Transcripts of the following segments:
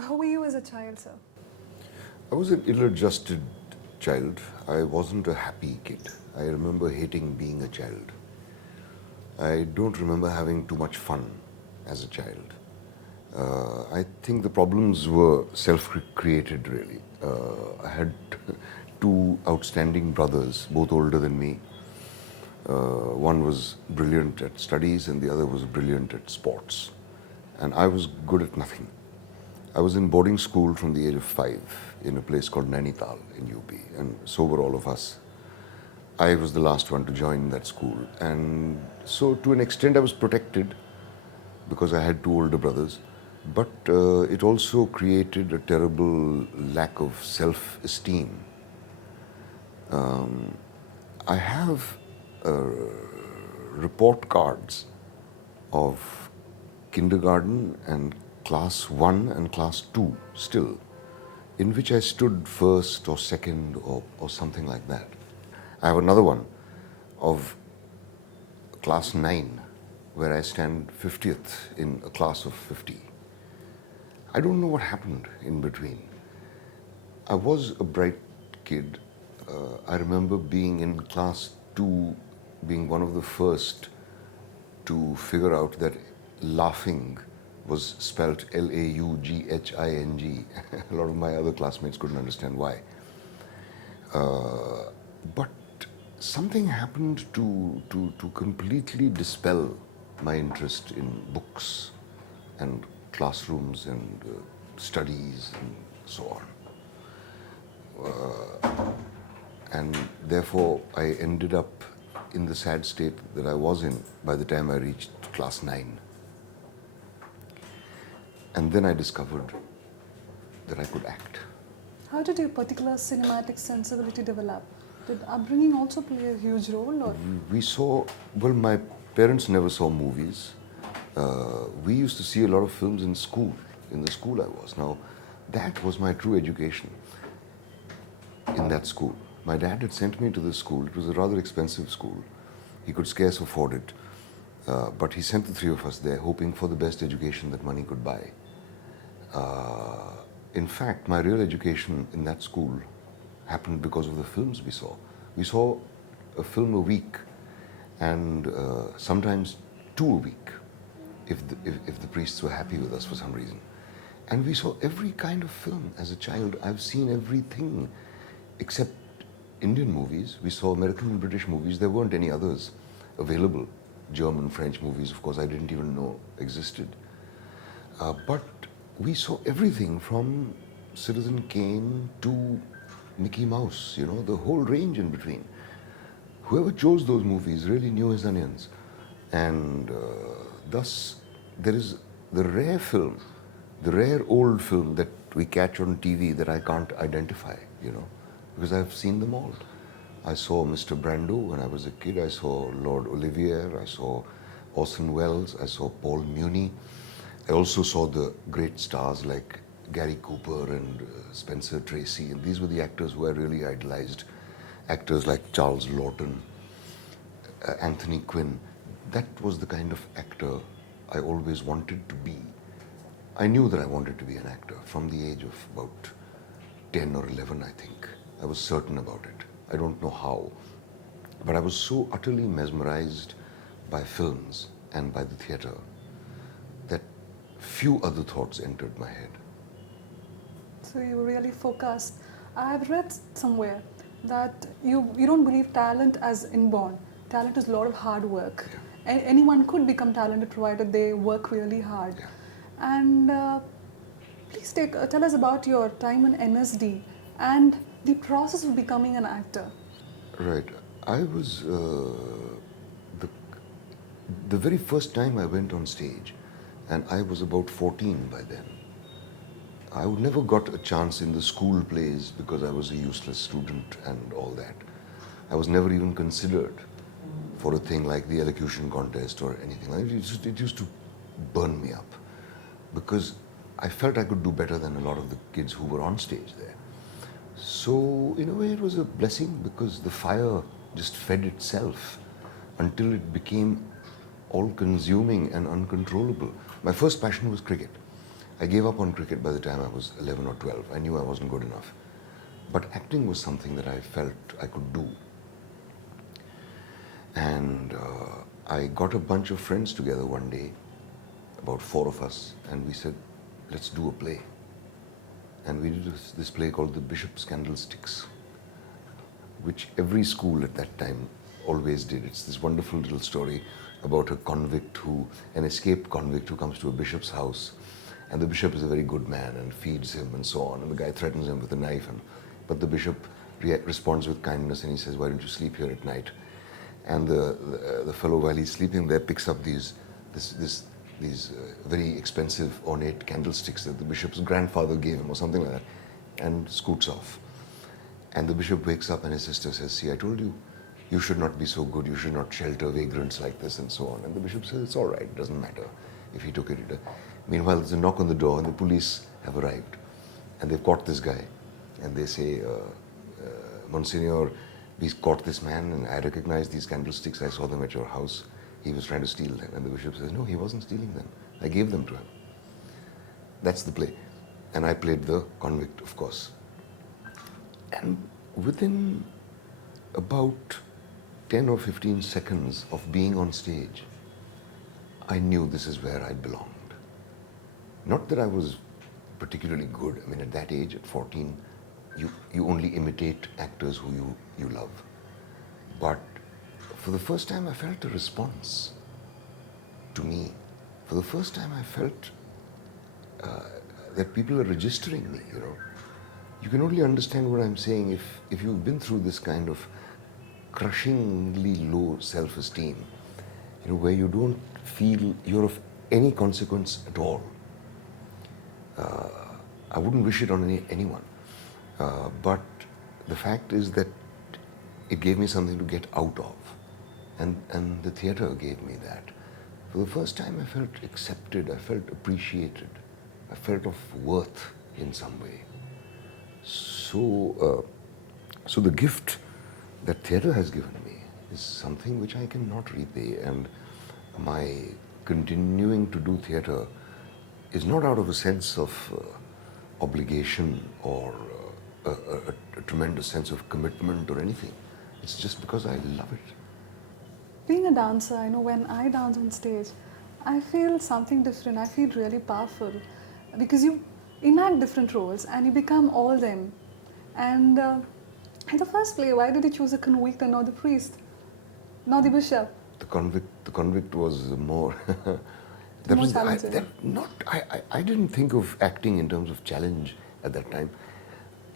How were you as a child, sir? I was an ill-adjusted child. I wasn't a happy kid. I remember hating being a child. I don't remember having too much fun as a child. I think the problems were self-created, really. I had two outstanding brothers, both older than me. One was brilliant at studies and the other was brilliant at sports. And I was good at nothing. I was in boarding school from the age of 5 in a place called Nainital in UP, and so were all of us. I was the last one to join that school, and so to an extent I was protected because I had two older brothers, but it also created a terrible lack of self-esteem. I have report cards of kindergarten and class 1 and class 2 still, in which I stood first or second or something like that. I have another one of class 9 where I stand 50th in a class of 50. I don't know what happened in between. I was a bright kid. I remember being in class 2, being one of the first to figure out that laughing was spelt Laughing. A lot of my other classmates couldn't understand why. But something happened to completely dispel my interest in books and classrooms and studies and so on. And therefore, I ended up in the sad state that I was in by the time I reached class 9. And then I discovered that I could act. How did your particular cinematic sensibility develop? Did upbringing also play a huge role, or? We saw, well, my parents never saw movies. We used to see a lot of films in school, in the school I was. Now, that was my true education in that school. My dad had sent me to this school. It was a rather expensive school. He could scarce afford it. But he sent the three of us there, hoping for the best education that money could buy. In fact, my real education in that school happened because of the films we saw. We saw a film a week, and sometimes two a week, if the priests were happy with us for some reason. And we saw every kind of film as a child. I've seen everything except Indian movies. We saw American and British movies. There weren't any others available. German, French movies, of course, I didn't even know existed. But we saw everything from Citizen Kane to Mickey Mouse, you know, the whole range in between. Whoever chose those movies really knew his onions. And thus, there is the rare film, the rare old film that we catch on TV that I can't identify, you know, because I've seen them all. I saw Mr. Brando when I was a kid. I saw Lord Olivier. I saw Orson Welles. I saw Paul Muni. I also saw the great stars like Gary Cooper and Spencer Tracy. And these were the actors who I really idolized. Actors like Charles Lawton, Anthony Quinn. That was the kind of actor I always wanted to be. I knew that I wanted to be an actor from the age of about 10 or 11, I think. I was certain about it. I don't know how, but I was so utterly mesmerized by films and by the theatre that few other thoughts entered my head. So you were really focused. I've read somewhere that you don't believe talent as inborn. Talent is a lot of hard work. Yeah. Anyone could become talented provided they work really hard. Yeah. And please tell us about your time in NSD and the process of becoming an actor. Right. I was the the very first time I went on stage, and I was about 14 by then. I would never got a chance in the school plays because I was a useless student and all that. I was never even considered for a thing like the elocution contest or anything like that. It used to burn me up because I felt I could do better than a lot of the kids who were on stage there. So, in a way, it was a blessing because the fire just fed itself until it became all consuming and uncontrollable. My first passion was cricket. I gave up on cricket by the time I was 11 or 12. I knew I wasn't good enough. But acting was something that I felt I could do. And I got a bunch of friends together one day, about 4 of us, and we said, let's do a play. And we did this play called The Bishop's Candlesticks, which every school at that time always did. It's this wonderful little story about an escaped convict who comes to a bishop's house, and the bishop is a very good man and feeds him and so on, and the guy threatens him with a knife, but the bishop responds with kindness and he says, why don't you sleep here at night? And the fellow, while he's sleeping there, picks up these very expensive ornate candlesticks that the bishop's grandfather gave him or something like that, and scoots off. And the bishop wakes up and his sister says, see, I told you, you should not be so good, you should not shelter vagrants like this and so on. And the bishop says, it's all right, it doesn't matter if he took it. Meanwhile, there's a knock on the door and the police have arrived. And they've caught this guy. And they say, Monsignor, we caught this man and I recognize these candlesticks, I saw them at your house. He was trying to steal them. And the bishop says, no, he wasn't stealing them. I gave them to him. That's the play. And I played the convict, of course. And within about 10 or 15 seconds of being on stage, I knew this is where I belonged. Not that I was particularly good. I mean, at that age, at 14, you only imitate actors who you love. But for the first time, I felt a response to me. For the first time, I felt that people are registering me, you know. You can only understand what I'm saying if you've been through this kind of crushingly low self-esteem, you know, where you don't feel you're of any consequence at all. I wouldn't wish it on anyone. But the fact is that it gave me something to get out of. And the theatre gave me that. For the first time, I felt accepted, I felt appreciated, I felt of worth in some way. So the gift that theatre has given me is something which I cannot repay, and my continuing to do theatre is not out of a sense of obligation or a tremendous sense of commitment or anything. It's just because I love it. Being a dancer, I know when I dance on stage, I feel something different. I feel really powerful because you enact different roles and you become all them. And in the first play, why did you choose a convict and not the priest, not the bishop? The convict was more. More challenging. I didn't think of acting in terms of challenge at that time.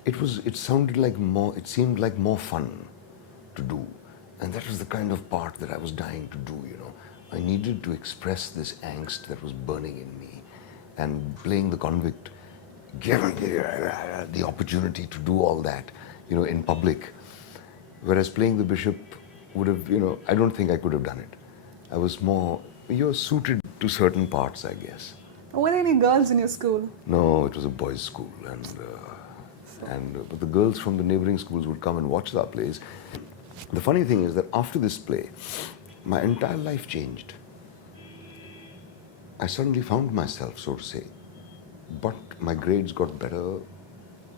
It sounded like more. It seemed like more fun to do, and that was the kind of part that I was dying to do. You know, I needed to express this angst that was burning in me, and playing the convict gave me the opportunity to do all that, you know, in public. Whereas playing the bishop would have, you know, I don't think I could have done it. I was more, you're suited to certain parts, I guess. Were there any girls in your school? No, it was a boys' school, but the girls from the neighboring schools would come and watch our plays. The funny thing is that after this play, my entire life changed. I suddenly found myself, so to say. But my grades got better.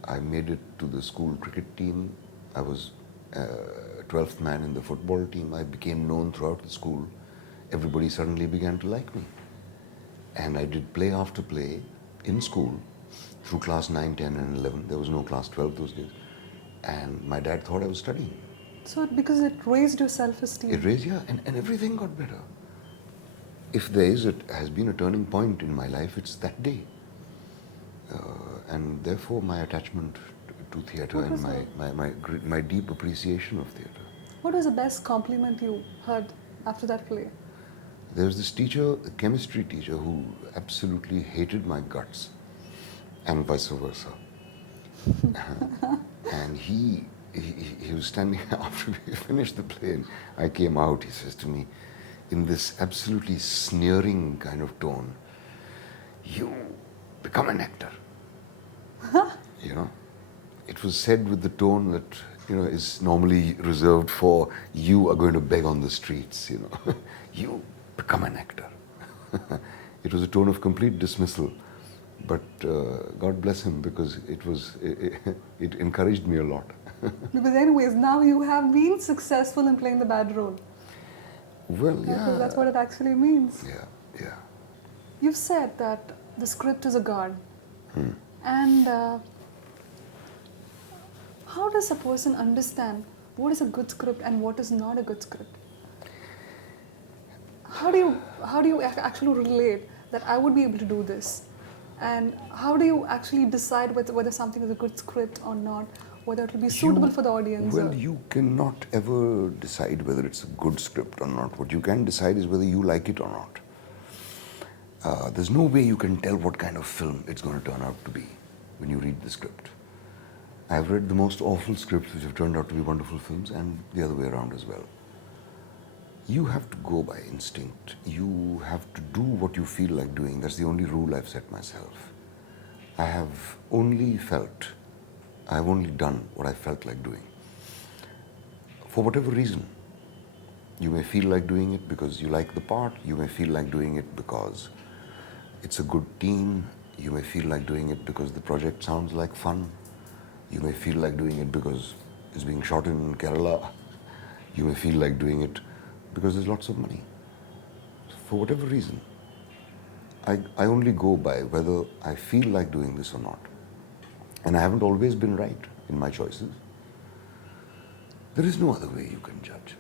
I made it to the school cricket team. I was 12th man in the football team. I became known throughout the school. Everybody suddenly began to like me. And I did play after play in school through class 9, 10 and 11. There was no class 12 those days. And my dad thought I was studying. So because it raised your self-esteem? It raised, yeah, and everything got better. If there has been a turning point in my life, it's that day. And therefore my attachment to theatre and my deep appreciation of theatre. What was the best compliment you heard after that play? There was this teacher, a chemistry teacher, who absolutely hated my guts, and vice versa. And he was standing after we finished the play, and I came out. He says to me, in this absolutely sneering kind of tone, "You become an actor." You know, it was said with the tone that, you know, is normally reserved for you are going to beg on the streets. You know, you become an actor. It was a tone of complete dismissal, But God bless him, because it encouraged me a lot. Because anyways, now you have been successful in playing the bad role. Well, yeah. That's what it actually means. Yeah, yeah. You've said that the script is a guard. And how does a person understand what is a good script and what is not a good script? How do you actually relate that I would be able to do this? And how do you actually decide whether something is a good script or not, whether it will be suitable for the audience? Well, you cannot ever decide whether it's a good script or not. What you can decide is whether you like it or not. There's no way you can tell what kind of film it's going to turn out to be when you read the script. I've read the most awful scripts which have turned out to be wonderful films, and the other way around as well. You have to go by instinct. You have to do what you feel like doing. That's the only rule I've set myself. I've only done what I felt like doing. For whatever reason. You may feel like doing it because you like the part. You may feel like doing it because it's a good team. You may feel like doing it because the project sounds like fun. You may feel like doing it because it's being shot in Kerala. You may feel like doing it because there's lots of money. For whatever reason, I only go by whether I feel like doing this or not. And I haven't always been right in my choices. There is no other way you can judge.